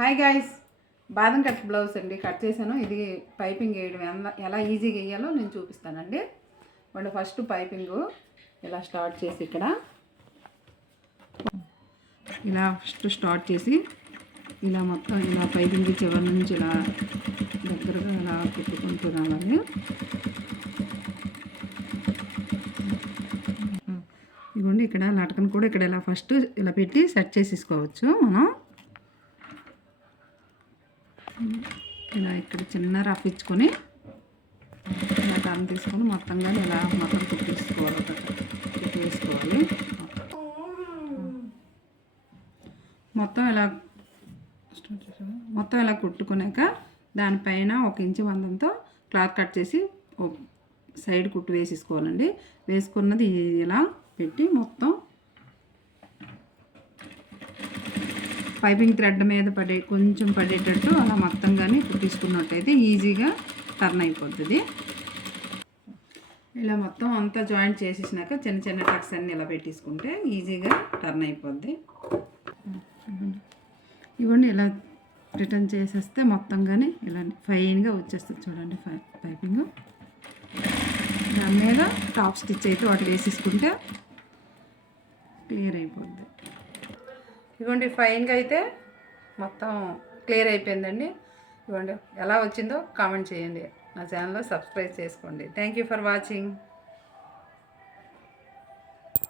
Hi guys, బాదం cut blouse అండి cut చేశాను. ఇది పైపింగ్ వేయడం ఎలా ఈజీగా వేయాలో నేను చూపిస్తానండి. వాళ్ళు ఫస్ట్ పైపింగ్ ఇలా స్టార్ట్ చేసి ఇక్కడ ఇలా ఫస్ట్ స్టార్ట్ చేసి ఇలా మొత్తం ఇలా పైపింగ్ చివరి నుంచి ఇలా దగ్గరగా ఇలా కుట్టుకుంటూ రావాలి. ఇదిగోండి ఇక్కడ లటకన్ కూడా ఇక్కడ ఇలా ఫస్ట్ ఇలా పెట్టి సెట్ చేసేసుకోవచ్చు. మనం ఇలా ఇక్కడ చిన్న రఫ్ ఇచ్చుకొని ఇలా టర్న్ తీసుకొని మొత్తంగా ఇలా మొత్తం కుట్టేసుకోవాలి. కుట్టేసుకోవాలి మొత్తం ఇలా కుట్టుకున్నాక దానిపైన 1 ఇంచు మందంతో క్లాత్ కట్ చేసి సైడ్ కుట్టు వేసేసుకోవాలండి. వేసుకున్నది ఇలా పెట్టి మొత్తం పైపింగ్ థ్రెడ్ మీద కొంచెం పడేటట్టు అలా మొత్తం కానీ కుట్టించుకున్నట్టయితే ఈజీగా టర్న్ అయిపోతుంది. ఇలా మొత్తం అంతా జాయింట్ చేసేసినాక చిన్న చిన్న టక్స్ అన్నీ ఇలా పెట్టేసుకుంటే ఈజీగా టర్న్ అయిపోద్ది. ఇవ్వండి ఇలా రిటర్న్ చేసేస్తే మొత్తం కానీ ఇలా ఫైన్గా వచ్చేస్తుంది. చూడండి పైపింగ్ దాని మీద టాప్ స్టిచ్ అయితే వాటి వేసేసుకుంటే క్లియర్ అయిపోద్ది. ఇదిగోండి ఫైన్గా అయితే మొత్తం క్లియర్ అయిపోయిందండి. ఇదిగోండి ఎలా వచ్చిందో కామెంట్ చేయండి. నా ఛానల్లో సబ్స్క్రైబ్ చేసుకోండి. Thank you for watching.